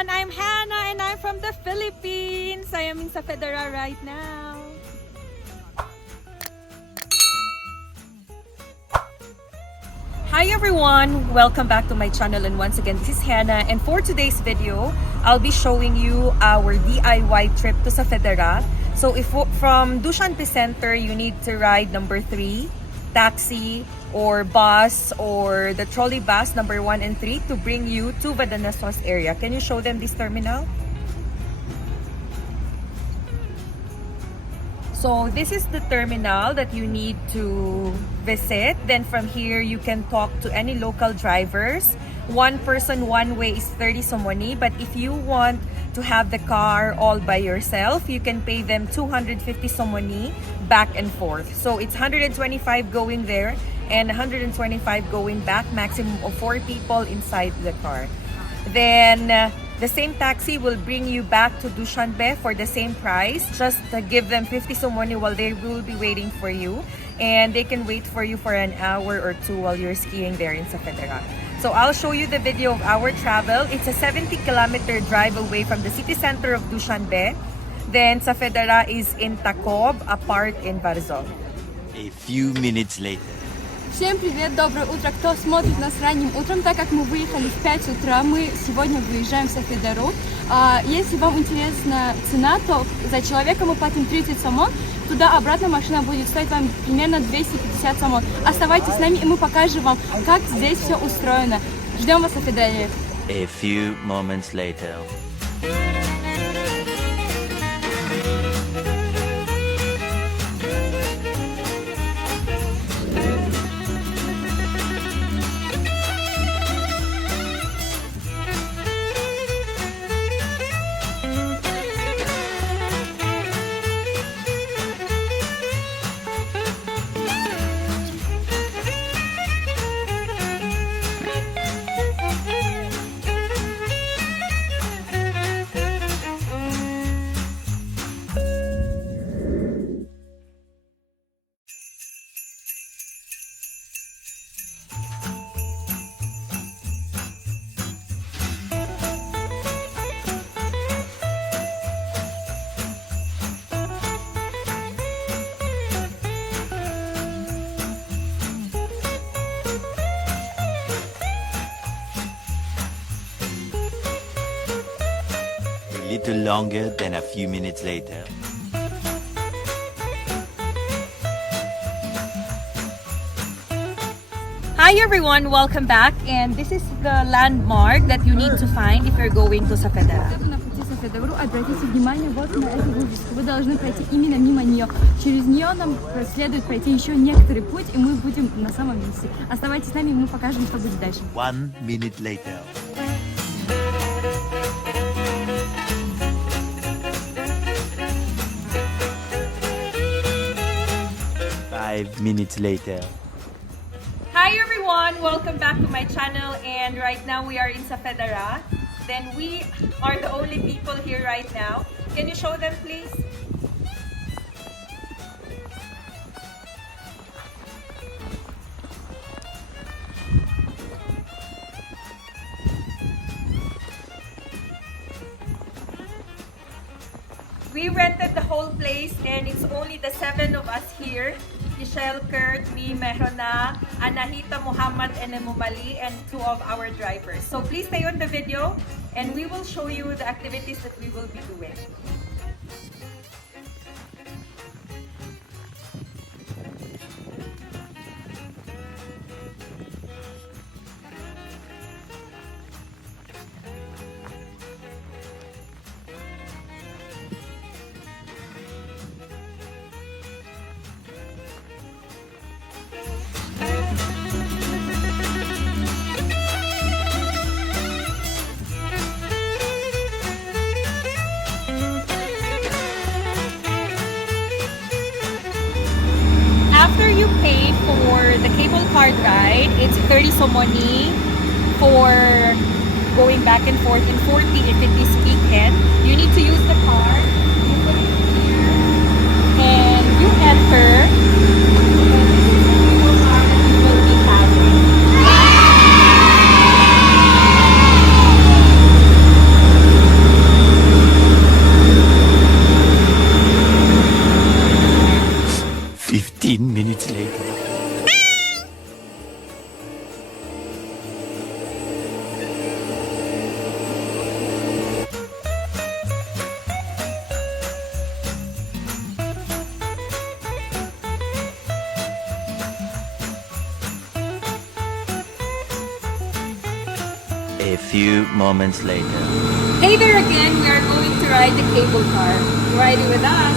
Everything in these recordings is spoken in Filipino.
everyone! I'm Hannah and I'm from the Philippines. I am in Safed right now. Hi everyone! Welcome back to my channel, and once again this is Hannah, and for today's video I'll be showing you our DIY trip to Safed. So if from Dushanbe Center you need to ride number 3, taxi or bus or the trolley bus number 1 and 3 to bring you to Badanoswas area. Can you show them this terminal? So this is the terminal that you need to visit. Then from here you can talk to any local drivers. One person, one way is 30 somoni, but if you want to have the car all by yourself, you can pay them 250 somoni back and forth. So it's 125 going there and 125 going back, maximum of 4 people inside the car. Then the same taxi will bring you back to Dushanbe for the same price. Just give them 50 somoni while they will be waiting for you, and they can wait for you for an hour or 2 while you're skiing there in Safed. So I'll show you the video of our travel. It's a 70-kilometer drive away from the city center of Dushanbe. Then Safed is in Takob, a part in Varzov. A few minutes later. Всем привет, доброе утро, кто смотрит нас ранним утром. Так как мы выехали в 5 утра, мы сегодня выезжаем в Сафедару. Если вам интересна цена, то за человека мы платим 30 сомон. Туда-обратно машина будет стоить вам примерно 250 сомон. Оставайтесь с нами, и мы покажем вам, как здесь все устроено. Ждем вас в Сафедаре. A few moments later. A little longer than a few minutes later. Hi everyone, welcome back, and this is the landmark that you need to find if you're going to Safed. На пути в Сафедару обратите внимание вот на эту вывеску. Вы должны пройти именно мимо нее. Через нее нам следует пройти еще некоторый путь, и мы будем на самом месте. Оставайтесь с нами, и мы покажем, что будет дальше. 1 minute later. Five minutes later. Hi everyone, welcome back to my channel, and right now we are in Safed. Then we are the only people here right now. Can you show them please? We rented the whole place, and it's only the 7 of us here. Michelle, Kurt, me, Mehrona, Anahita, Muhammad, and Mumali, and 2 of our drivers. So please stay on the video, and we will show you the activities that we will be doing. After you pay for the cable car ride, it's 30 somoni for going back and forth, and 40 if it is weekend. You need to use the car. You put it here, and you enter. And this is the cable car that you will be having. 15 minutes later. A few moments later. Hey there again, we are going to ride the cable car. Riding with us.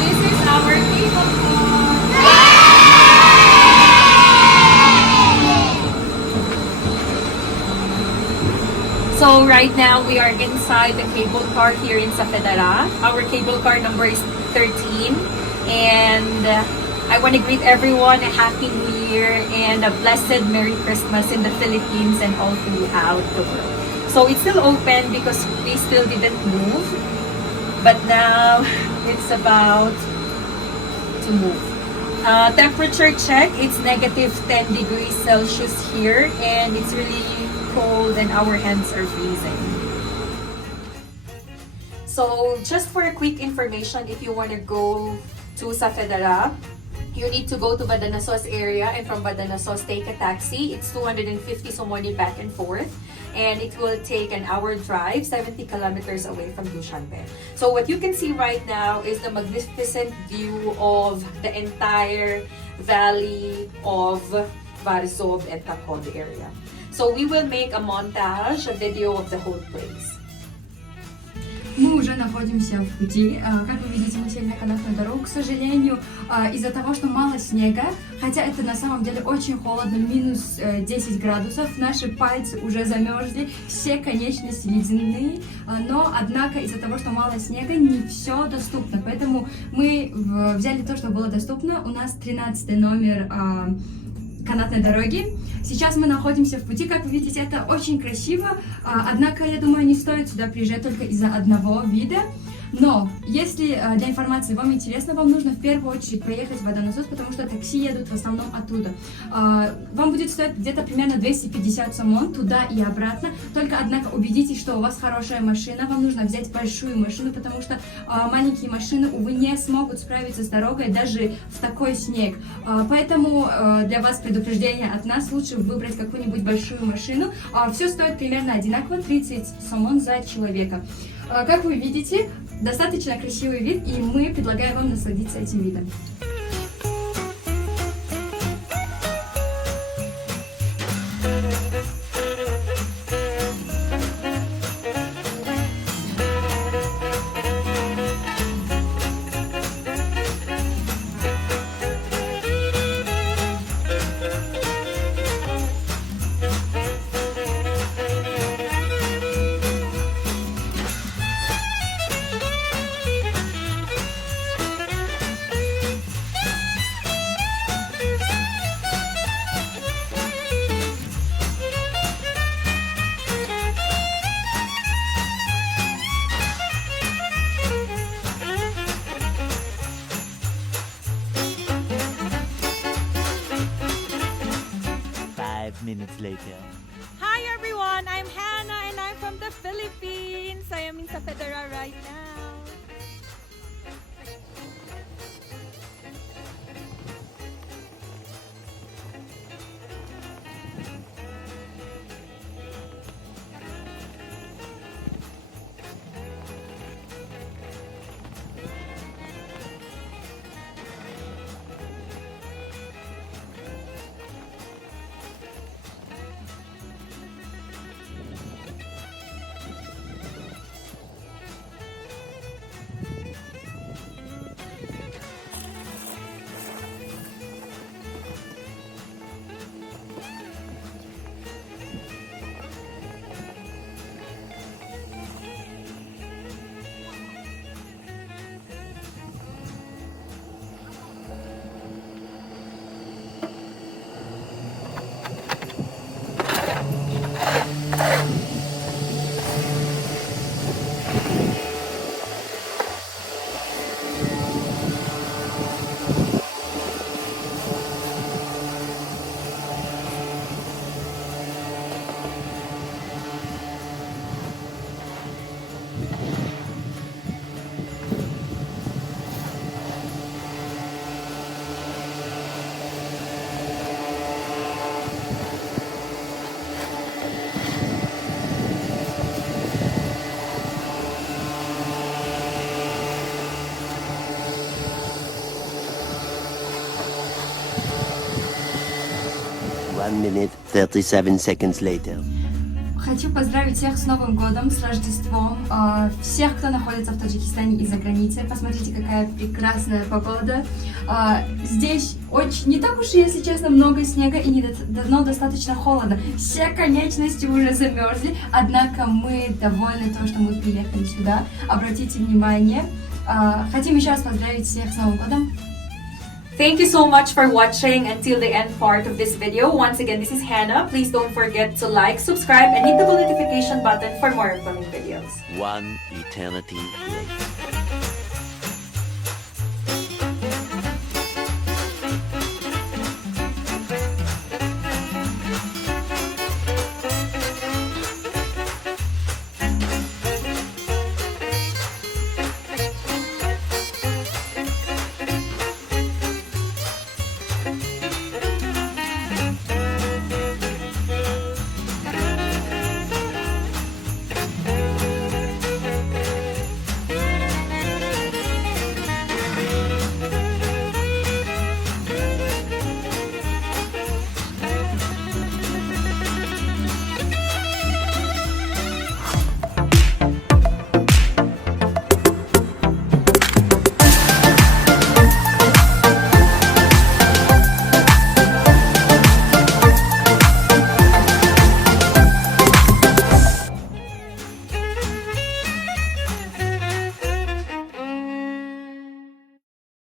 This is our cable car. So right now we are inside the cable car here in Safed. Our cable car number is 13, and I want to greet everyone a Happy New Year and a blessed Merry Christmas in the Philippines and all throughout the world. So it's still open because we still didn't move, but now it's about to move. Temperature check, it's negative 10 degrees Celsius here, and it's really cold and our hands are freezing. So just for a quick information, if you want to go to Safed, you need to go to Badanasos area, and from Badanasos take a taxi. It's 250 somoni back and forth, and it will take an hour drive 70 kilometers away from Dushanbe. So what you can see right now is the magnificent view of the entire valley of Varzov and Takod area. So we will make a montage, a video of the whole place. Мы уже находимся в пути. Как вы видите, мы сели на канатную дорогу. К сожалению, из-за того, что мало снега, хотя это на самом деле очень холодно, минус 10 градусов, наши пальцы уже замерзли, все конечности ледяные, но, однако, из-за того, что мало снега, не все доступно. Поэтому мы взяли то, что было доступно. У нас 13 номер канатной дороги. Сейчас мы находимся в пути, как вы видите, это очень красиво, однако, я думаю, не стоит сюда приезжать только из-за одного вида. Но, если для информации вам интересно, вам нужно в первую очередь поехать в Водонасос, потому что такси едут в основном оттуда. Вам будет стоить где-то примерно 250 сомон туда и обратно. Только, однако, убедитесь, что у вас хорошая машина. Вам нужно взять большую машину, потому что маленькие машины, увы, не смогут справиться с дорогой даже в такой снег. Поэтому для вас предупреждение от нас, лучше выбрать какую-нибудь большую машину. Все стоит примерно одинаково, 30 сомон за человека. Как вы видите, достаточно красивый вид, и мы предлагаем вам насладиться этим видом. Minutes later. Hi everyone, I'm Hannah and I'm from the Philippines. I am in Safed right now. 1 minute, 37 seconds later. Хочу поздравить всех с Новым годом, с Рождеством, всех, кто находится в Таджикистане и за границей. Посмотрите, какая прекрасная погода. Здесь очень, не так уж, если честно, много снега и но достаточно холодно. Все конечности уже замерзли, однако мы довольны тем, что мы приехали сюда. Обратите внимание. Хотим еще раз поздравить всех с Новым годом. Thank you so much for watching until the end part of this video. Once again, this is Hannah. Please don't forget to like, subscribe, and hit the notification button for more upcoming videos. One eternity later.